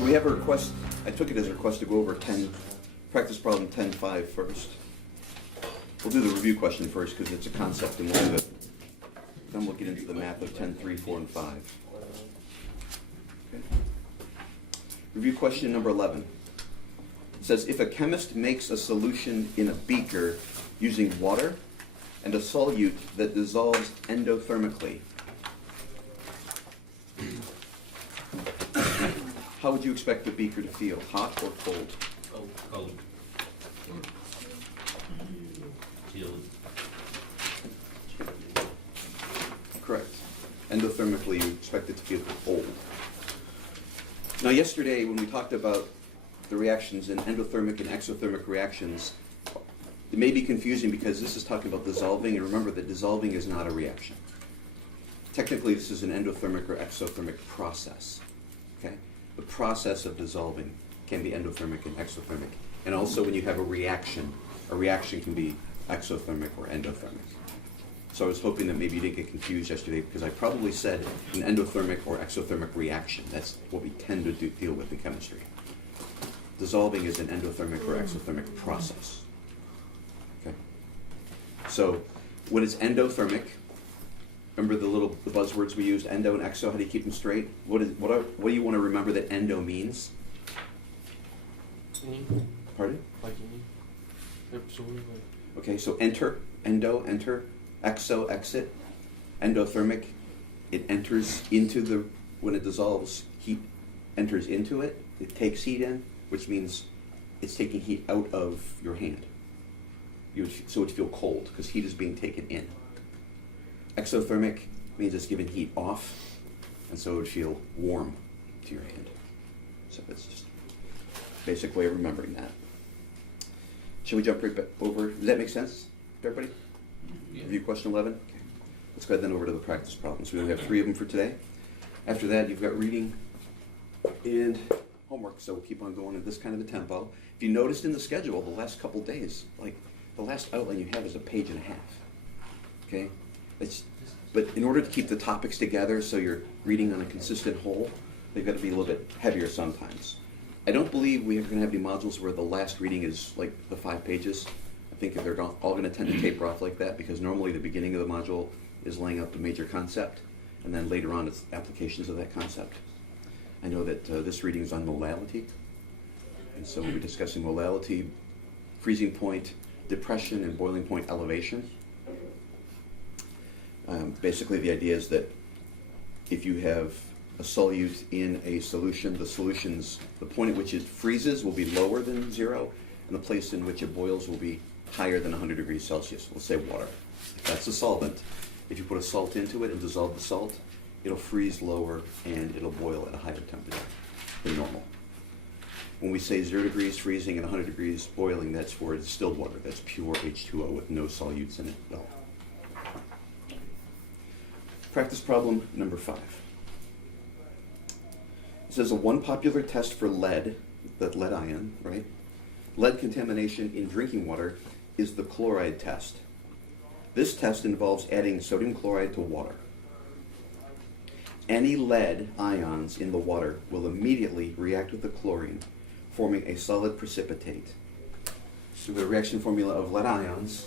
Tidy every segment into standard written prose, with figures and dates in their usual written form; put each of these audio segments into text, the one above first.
So we have a request, I took it as a request to go over practice problem 10.5 first. We'll do the review question first because it's a concept, and then we'll get into the math of 10.3, 4, and 5. Okay. Review question number 11. It says, if a chemist makes a solution in a beaker using water and a solute that dissolves endothermically, how would you expect the beaker to feel, hot or cold? Cold. Chilled. Correct. Endothermically, you expect it to feel cold. Now, yesterday, when we talked about the reactions in endothermic and exothermic reactions, it may be confusing because this is talking about dissolving, and remember that dissolving is not a reaction. Technically, this is an endothermic or exothermic process. Okay? The process of dissolving can be endothermic and exothermic. And also, when you have a reaction can be exothermic or endothermic. So I was hoping that maybe you didn't get confused yesterday because I probably said an endothermic or exothermic reaction. That's what we tend to deal with in chemistry. Dissolving is an endothermic or exothermic process. Okay. So when it's endothermic, remember the buzzwords we used, endo and exo, how do you keep them straight? What do you want to remember that endo means? Pardon? Like absolutely. Okay, so enter, endo, enter, exo, exit, endothermic, it enters into when it dissolves, heat enters into it, it takes heat in, which means it's taking heat out of your hand. So it would feel cold because heat is being taken in. Exothermic means it's giving heat off, and so it would feel warm to your hand. So that's just a basic way of remembering that. Should we jump right back over? Does that make sense to everybody? Yeah. Review question 11? Okay. Let's go ahead then over to the practice problems. We only have 3 of them for today. After that, you've got reading and homework, so we'll keep on going at this kind of a tempo. If you noticed in the schedule the last couple days, like the last outline you have is a page and a half. Okay? But in order to keep the topics together so you're reading on a consistent whole, they've got to be a little bit heavier sometimes. I don't believe we're going to have any modules where the last reading is like the 5 pages. I think that they're all going to tend to taper off like that because normally the beginning of the module is laying out the major concept, and then later on it's applications of that concept. I know that this reading is on molality, and so we'll be discussing molality, freezing point, depression, and boiling point elevation. Basically, the idea is that if you have a solute in a solution, the point at which it freezes will be lower than 0, and the place in which it boils will be higher than 100 degrees Celsius. We'll say water. If that's a solvent, if you put a salt into it and dissolve the salt, it'll freeze lower and it'll boil at a higher temperature than normal. When we say 0 degrees freezing and 100 degrees boiling, that's for distilled water. That's pure H2O with no solutes in it at all. Practice problem number 5. It says one popular test for lead, that lead ion, right? Lead contamination in drinking water is the chloride test. This test involves adding sodium chloride to water. Any lead ions in the water will immediately react with the chlorine, forming a solid precipitate. So the reaction formula of lead ions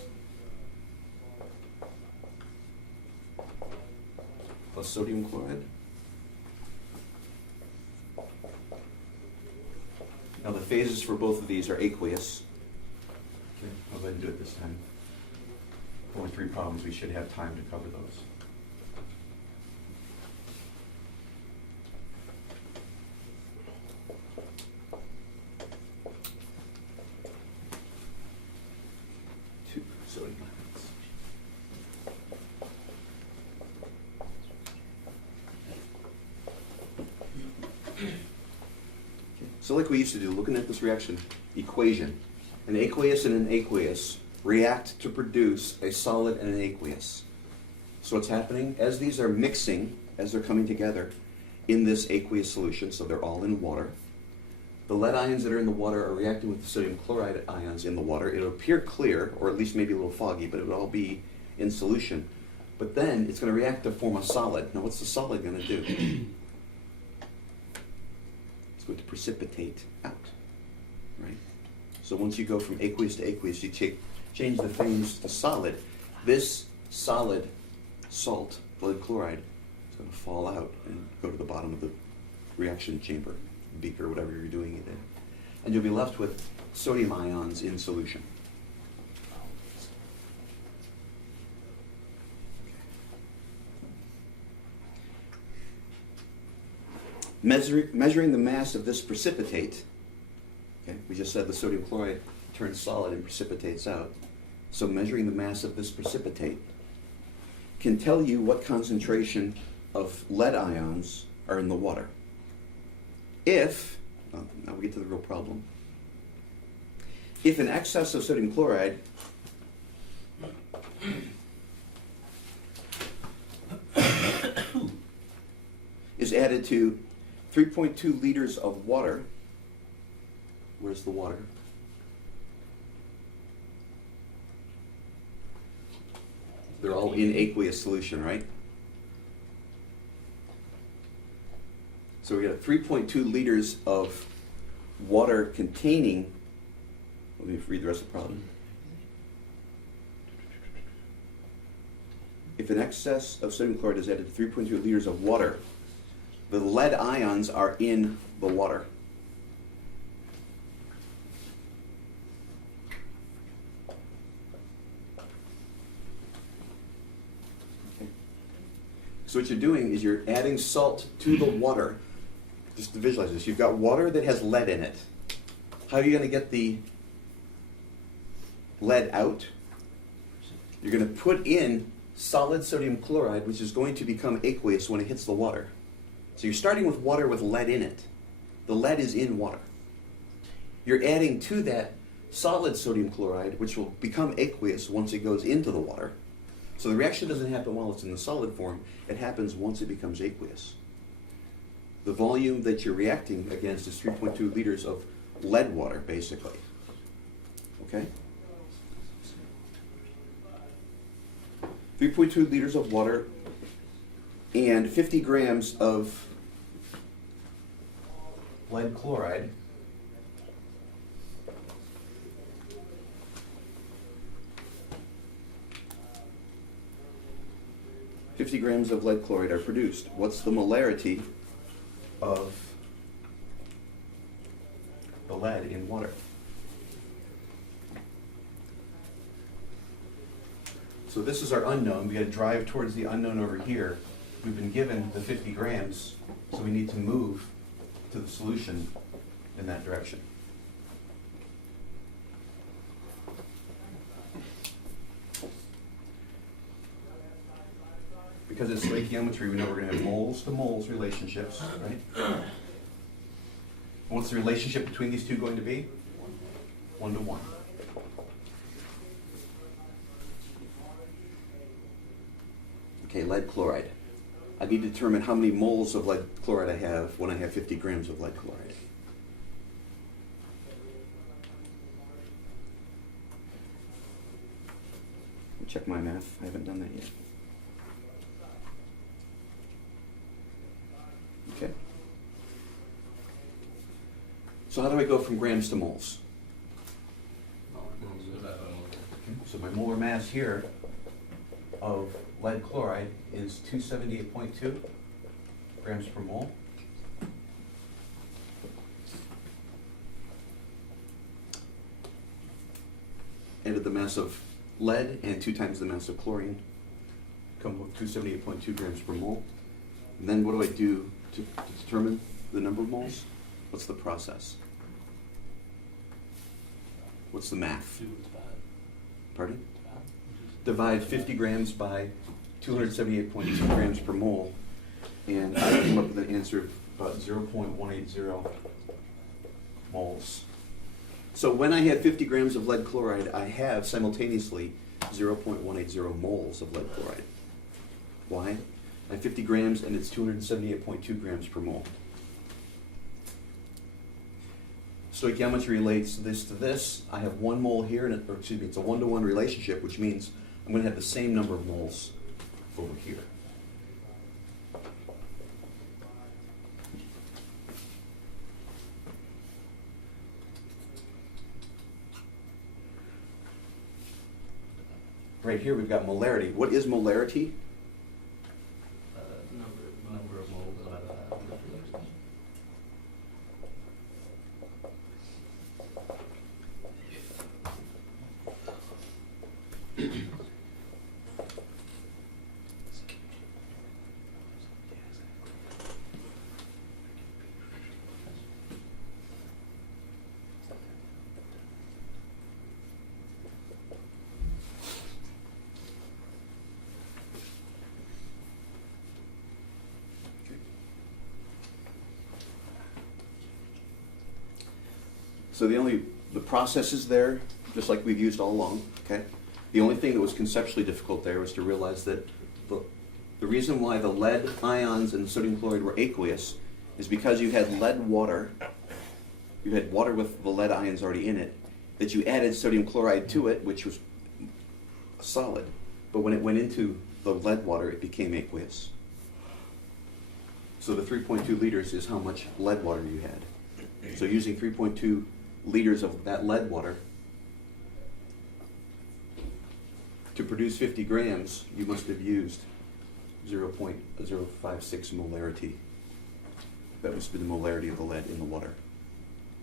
plus sodium chloride. Now the phases for both of these are aqueous. Okay, I'll go ahead and do it this time. Only 3 problems, we should have time to cover those. Sodium ions. So like we used to do, looking at this reaction equation, an aqueous and an aqueous react to produce a solid and an aqueous. So what's happening, as these are mixing, as they're coming together in this aqueous solution, so they're all in water, the lead ions that are in the water are reacting with the sodium chloride ions in the water. It'll appear clear, or at least maybe a little foggy, but it would all be in solution. But then it's going to react to form a solid. Now what's the solid going to do? It's going to precipitate out, right? So once you go from aqueous to aqueous, you change the phase to solid. This solid salt, lead chloride, is going to fall out and go to the bottom of the reaction chamber, beaker, whatever you're doing it in. And you'll be left with sodium ions in solution. Measuring the mass of this precipitate, okay, we just said the sodium chloride turns solid and precipitates out. So measuring the mass of this precipitate can tell you what concentration of lead ions are in the water. If, now we get to the real problem, if an excess of sodium chloride is added to 3.2 liters of water, where's the water? They're all in aqueous solution, right? So we got 3.2 liters of water containing, let me read the rest of the problem. If an excess of sodium chloride is added to 3.2 liters of water, the lead ions are in the water. Okay. So what you're doing is you're adding salt to the water. Just to visualize this, you've got water that has lead in it. How are you going to get the lead out? You're going to put in solid sodium chloride, which is going to become aqueous when it hits the water. So you're starting with water with lead in it. The lead is in water. You're adding to that solid sodium chloride, which will become aqueous once it goes into the water. So the reaction doesn't happen while it's in the solid form. It happens once it becomes aqueous. The volume that you're reacting against is 3.2 liters of lead water, basically. Okay? 3.2 liters of water and 50 grams of lead chloride. "50 grams of lead chloride are produced. What's the molarity of the lead in water?" So this is our unknown. We got to drive towards the unknown over here. We've been given the 50 grams, so we need to move to the solution in that direction. Because it's stoichiometry, we know we're going to have moles to moles relationships, right? And what's the relationship between these two going to be? 1 to 1. Okay, lead chloride. I need to determine how many moles of lead chloride I have when I have 50 grams of lead chloride. Check my math. I haven't done that yet. Okay. So how do I go from grams to moles? So my molar mass here of lead chloride is 278.2 grams per mole. Added the mass of lead and 2 times the mass of chlorine. Come with 278.2 grams per mole. And then what do I do to determine the number of moles? What's the process? What's the math? Pardon? Divide 50 grams by 278.2 grams per mole, and I came up with an answer of about 0.180 moles. So when I have 50 grams of lead chloride, I have simultaneously 0.180 moles of lead chloride. Why? I have 50 grams and it's 278.2 grams per mole. Stoichiometry relates this to this. I have 1 mole here, and it's a 1-to-1 relationship, which means I'm going to have the same number of moles over here. Right here we've got molarity. What is molarity? Number of moles out of that. So the process is there, just like we've used all along, okay? The only thing that was conceptually difficult there was to realize that the reason why the lead ions and sodium chloride were aqueous is because you had lead water, you had water with the lead ions already in it, that you added sodium chloride to it, which was solid. But when it went into the lead water, it became aqueous. So the 3.2 liters is how much lead water you had. So using 3.2 liters of that lead water to produce 50 grams, you must have used 0.056 molarity. That was the molarity of the lead in the water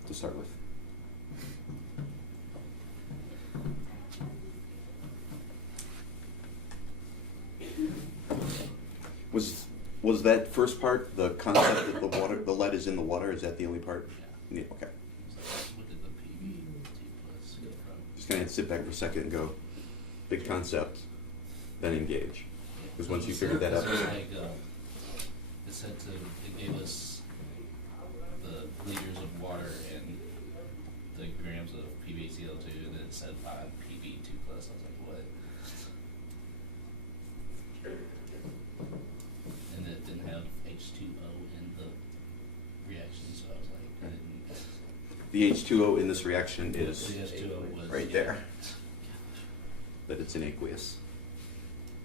to start with. Was that first part, the concept that the lead is in the water, is that the only part? Yeah. Yeah, okay. What did the PB T plus get from? Just kind of sit back for a second and go, big concept, then engage. Because once you figure that out. So it's like, it said it gave us the liters of water and the grams of PbCl2, and then it said 5 PB2+. I was like, what? And it didn't have H2O in the reaction, so I was like, I didn't. The H2O in this reaction is The H2O was right yeah. there, that it's in aqueous.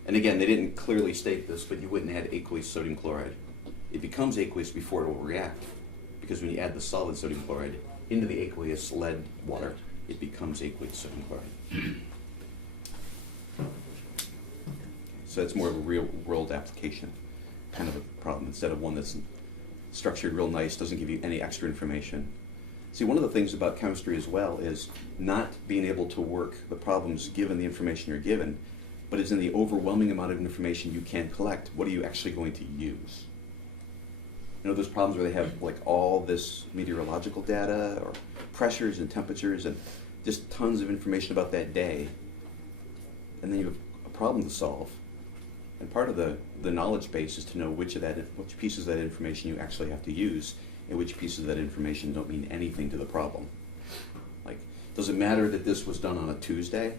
And again, they didn't clearly state this, but you wouldn't add aqueous sodium chloride. It becomes aqueous before it will react, because when you add the solid sodium chloride into the aqueous lead water, it becomes aqueous sodium chloride. So it's more of a real world application kind of a problem, instead of one that's structured real nice, doesn't give you any extra information. See, one of the things about chemistry as well is not being able to work the problems given the information you're given, but it's in the overwhelming amount of information you can collect. What are you actually going to use? You know those problems where they have like all this meteorological data or pressures and temperatures and just tons of information about that day, and then you have a problem to solve. And part of the knowledge base is to know which pieces of that information you actually have to use and which pieces of that information don't mean anything to the problem. Like, does it matter that this was done on a Tuesday?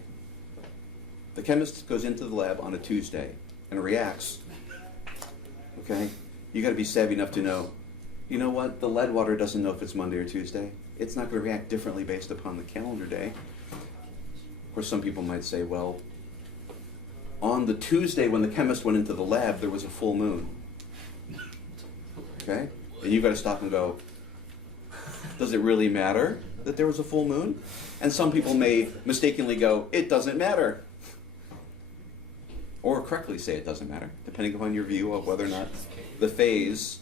The chemist goes into the lab on a Tuesday and reacts, okay? You gotta be savvy enough to know, you know what, the lead water doesn't know if it's Monday or Tuesday. It's not gonna react differently based upon the calendar day. Of course, some people might say, well, on the Tuesday when the chemist went into the lab, there was a full moon, okay? And you've gotta stop and go, does it really matter that there was a full moon? And some people may mistakenly go, it doesn't matter. Or correctly say it doesn't matter, depending upon your view of whether or not the phase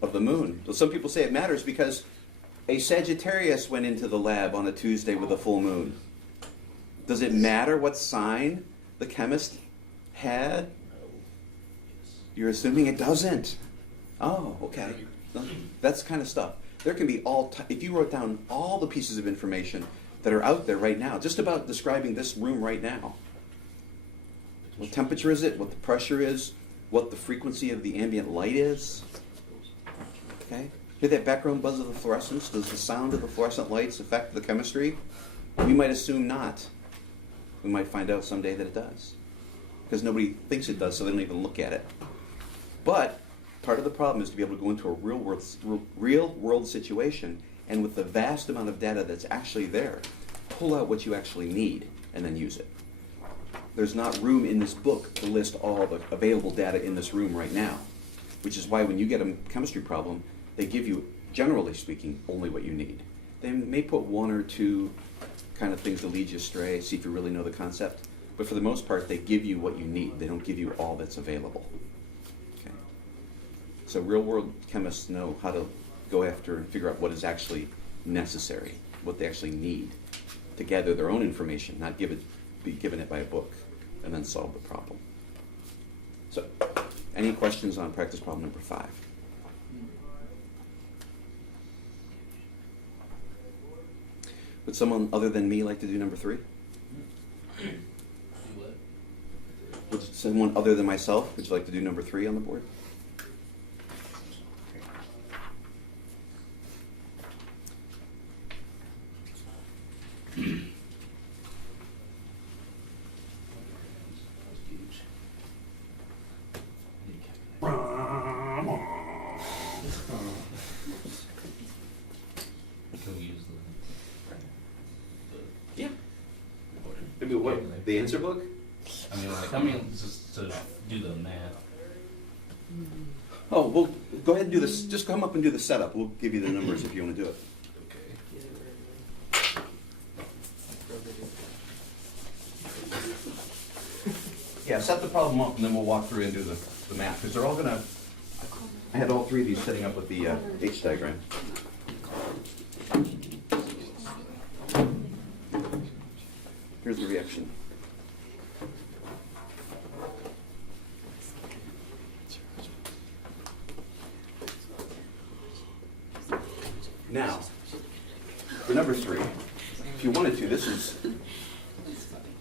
of the moon. So some people say it matters because a Sagittarius went into the lab on a Tuesday with a full moon. Does it matter what sign the chemist had? You're assuming it doesn't. Oh, okay. That's the kind of stuff. There can be if you wrote down all the pieces of information that are out there right now, just about describing this room right now. What temperature is it? What the pressure is? What the frequency of the ambient light is? Okay? Hear that background buzz of the fluorescence? Does the sound of the fluorescent lights affect the chemistry? We might assume not. We might find out someday that it does. Because nobody thinks it does, so they don't even look at it. But part of the problem is to be able to go into a real world situation, and with the vast amount of data that's actually there, pull out what you actually need and then use it. There's not room in this book to list all the available data in this room right now, which is why when you get a chemistry problem, they give you, generally speaking, only what you need. They may put one or two kind of things to lead you astray, see if you really know the concept, But for the most part, they give you what you need. They don't give you all that's available. Okay. So real-world chemists know how to go after and figure out what is actually necessary, what they actually need to gather their own information, not be given it by a book, and then solve the problem. So, any questions on practice problem number 5? Would someone other than me like to do number 3? Do what? Would someone other than myself, would you like to do number 3 on the board? Can we use the Yeah. recording? Maybe what? The answer book? I mean, like, coming just to do the math. Oh, well, go ahead and do this. Just come up and do the setup. We'll give you the numbers if you want to do it. Okay. Yeah, set the problem up and then we'll walk through and do the math. Because they're all going to, I had all 3 of these setting up with the H diagram. Here's the reaction. Now, for number 3, if you wanted to, this is,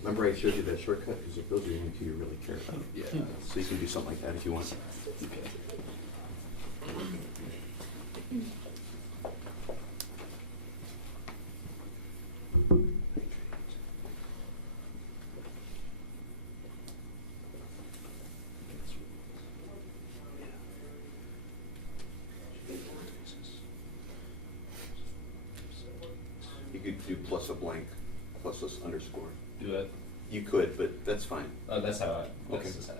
remember I showed you that shortcut? Because those are the only 2 you really care about. Yeah. So you can do something like that if you want. You could do plus a blank, plus this underscore. Do it. You could, but that's fine. Oh, that's how I. That's Okay. just how.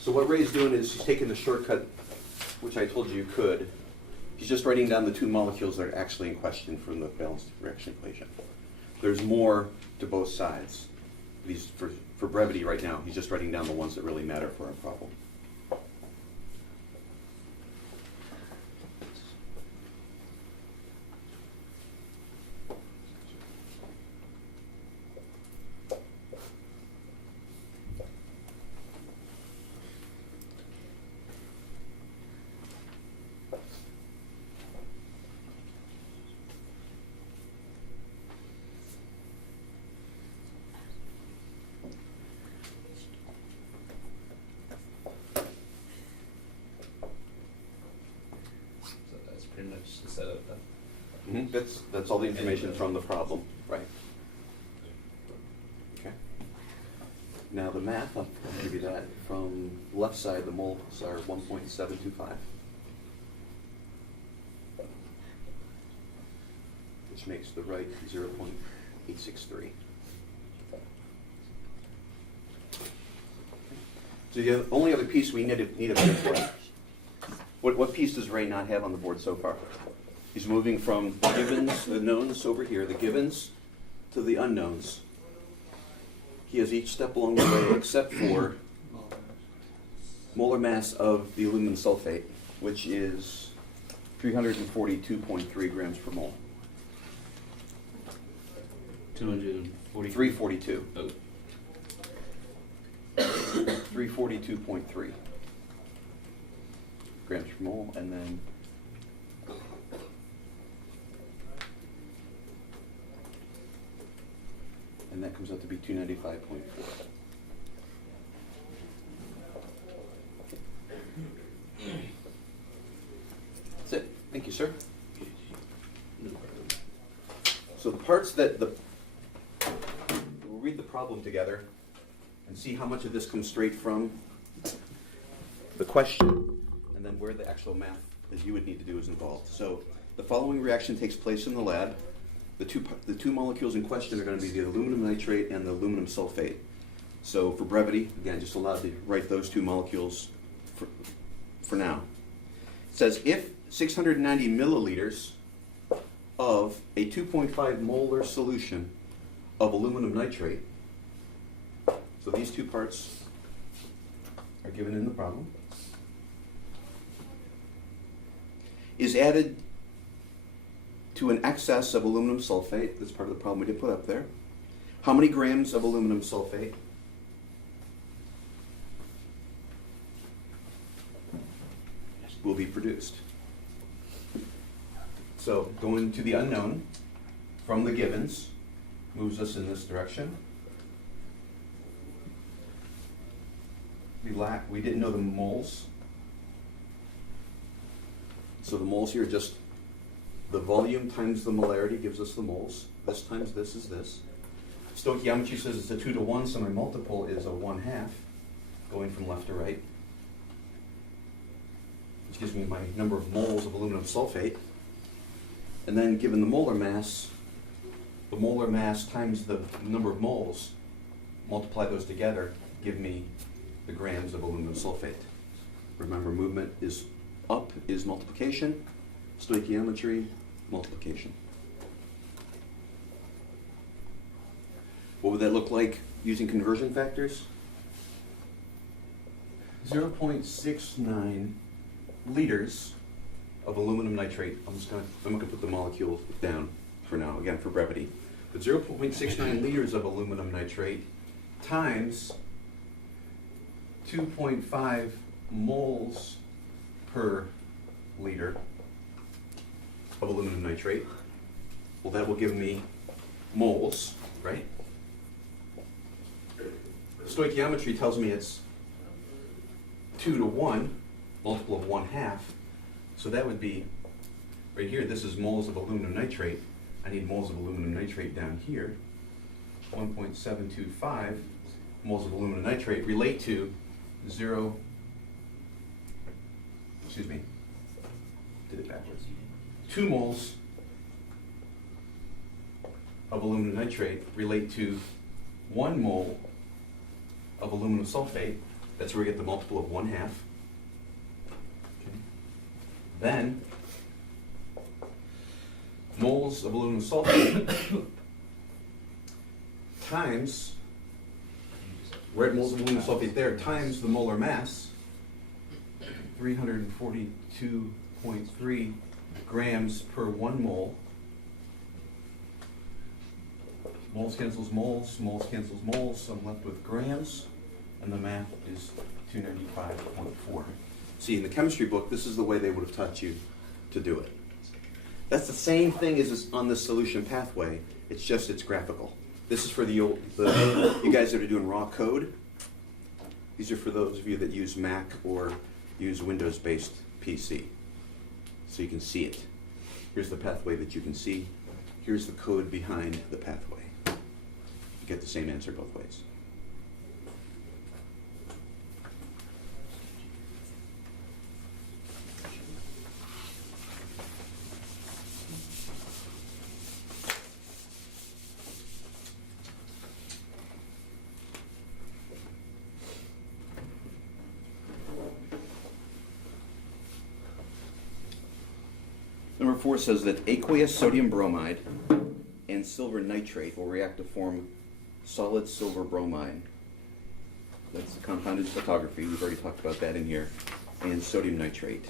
So what Ray's doing is he's taking the shortcut, which I told you could. He's just writing down the 2 molecules that are actually in question from the balanced reaction equation. There's more to both sides. He's, for brevity right now, he's just writing down the ones that really matter for our problem. So that's pretty much the setup then. That's all the information from the problem, right? Okay. Now the math, I'll give you that. From the left side, the moles are 1.725, which makes the right 0.863. So the only other piece we need a bit for. What piece does Ray not have on the board so far? He's moving from the givens, the knowns over here, the givens, to the unknowns. He has each step along the way except for molar mass of the aluminum sulfate, which is 342.3 grams per mole. 240. 342. Oh, 342.3 grams per mole, and then that comes out to be 295.4. That's it. Thank you, sir. So the parts that we'll read the problem together and see how much of this comes straight from the question, and then where the actual math that you would need to do is involved. So the following reaction takes place in the lab. The two molecules in question are going to be the aluminum nitrate and the aluminum sulfate. So for brevity, again, just allowed to write those 2 molecules for now. It says if 690 milliliters of a 2.5 molar solution of aluminum nitrate, so these two parts are given in the problem, is added to an excess of aluminum sulfate. That's part of the problem we did put up there. How many grams of aluminum sulfate will be produced? So going to the unknown from the givens moves us in this direction. We didn't know the moles. So the moles here, just the volume times the molarity gives us the moles. This times this is this. Stoichiometry says it's a 2 to 1, so my multiple is a 1/2, going from left to right, which gives me my number of moles of aluminum sulfate. And then given the molar mass times the number of moles, multiply those together, give me the grams of aluminum sulfate. Remember, movement is up is multiplication, stoichiometry, multiplication. What would that look like using conversion factors? 0.69 liters of aluminum nitrate. I'm going to put the molecule down for now, again for brevity. But 0.69 liters of aluminum nitrate times 2.5 moles per liter of aluminum nitrate. Well, that will give me moles, right? Stoichiometry tells me it's 2 to 1, multiple of 1/2. So that would be, right here, this is moles of aluminum nitrate. I need moles of aluminum nitrate down here. 1.725 moles of aluminum nitrate relate to 0, excuse me, did it backwards. 2 moles of aluminum nitrate relate to 1 mole of aluminum sulfate. That's where we get the multiple of 1/2. Okay. Then, moles of aluminum sulfate times, we're at moles of aluminum sulfate there, times the molar mass, 342.3 grams per 1 mole. Moles cancels moles, moles cancels moles, so I'm left with grams, and the math is 295.4. See, in the chemistry book, this is the way they would have taught you to do it. That's the same thing as on this solution pathway, it's just it's graphical. This is for you guys that are doing raw code. These are for those of you that use Mac or use Windows-based PC, so you can see it. Here's the pathway that you can see. Here's the code behind the pathway. You get the same answer both ways. Number 4 says that aqueous sodium bromide and silver nitrate will react to form solid silver bromide. That's the compounded photography. We've already talked about that in here. And sodium nitrate.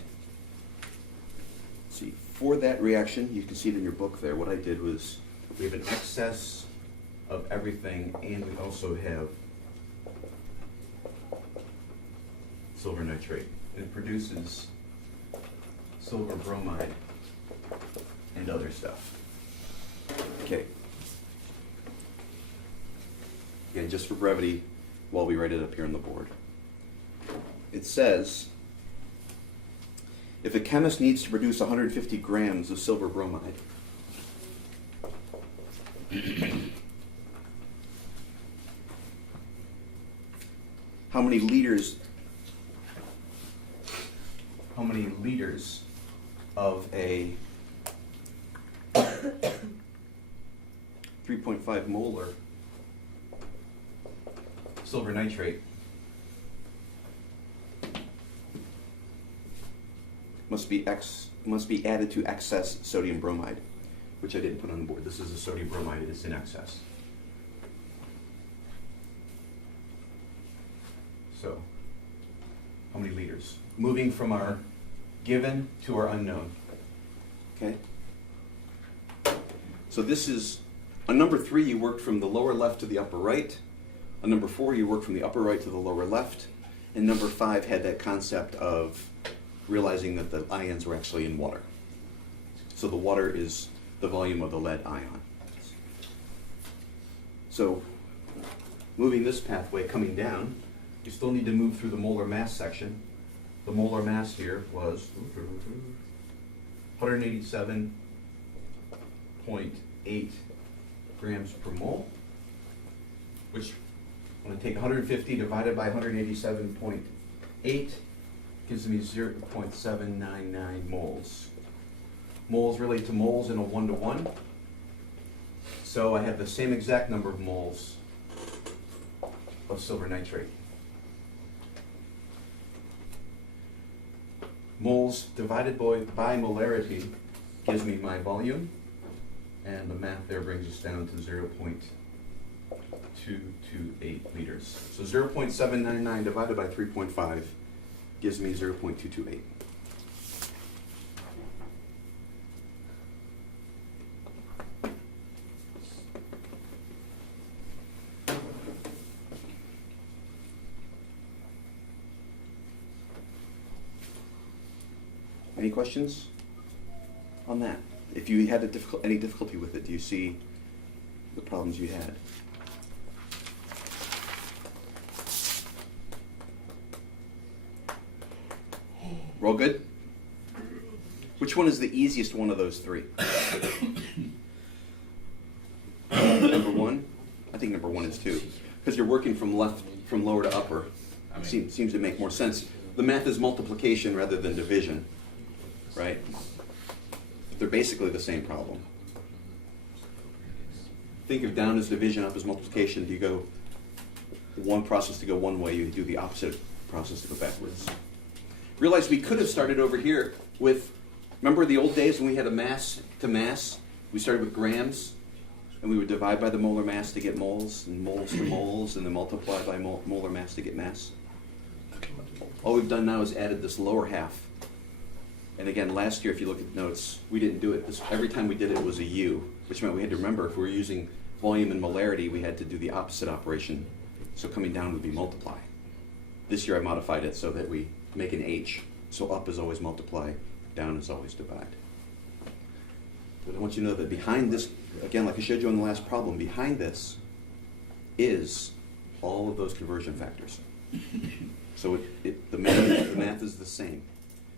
Let's see, for that reaction, you can see it in your book there. What I did was we have an excess of everything, and we also have silver nitrate. It produces silver bromide and other stuff. Okay. Again, just for brevity, while we write it up here on the board. It says, if a chemist needs to produce 150 grams of silver bromide, how many liters of a 3.5 molar silver nitrate must be added to excess sodium bromide, which I didn't put on the board. This is a sodium bromide, it's in excess. So, how many liters? Moving from our given to our unknown. Okay? So this is, on number 3, you worked from the lower left to the upper right. On number 4, you worked from the upper right to the lower left. And number 5 had that concept of realizing that the ions were actually in water. So the water is the volume of the lead ion. So moving this pathway, coming down, you still need to move through the molar mass section. The molar mass here was 187.8 grams per mole, which I'm going to take 150 divided by 187.8 gives me 0.799 moles. Moles relate to moles in a 1-to-1. So I have the same exact number of moles of silver nitrate. Moles divided by molarity gives me my volume, and the math there brings us down to 0.228 liters. So 0.799 divided by 3.5 gives me 0.228. Any questions on that? If you had any difficulty with it, do you see the problems you had? We're all good? Which one is the easiest one of those 3? Number 1? I think number 1 is 2. Because you're working from lower to upper. Seems to make more sense. The math is multiplication rather than division. Right? They're basically the same problem. Think of down as division, up as multiplication. Do you go one process to go one way, you do the opposite process to go backwards. Realize we could have started over here with, remember the old days when we had a mass to mass? We started with grams, and we would divide by the molar mass to get moles, and moles to moles, and then multiply by molar mass to get mass. All we've done now is added this lower half. And again, last year, if you look at the notes, we didn't do it. Every time we did it, it was a U, which meant we had to remember if we were using volume and molarity, we had to do the opposite operation. So coming down would be multiply. This year I modified it so that we make an H. So up is always multiply, down is always divide. But I want you to know that behind this, again, like I showed you on the last problem, behind this is all of those conversion factors. So the math is the same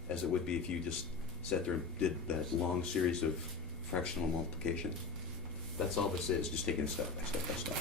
as it would be if you just sat there and did that long series of fractional multiplication. That's all this is, just taking it step by step by step.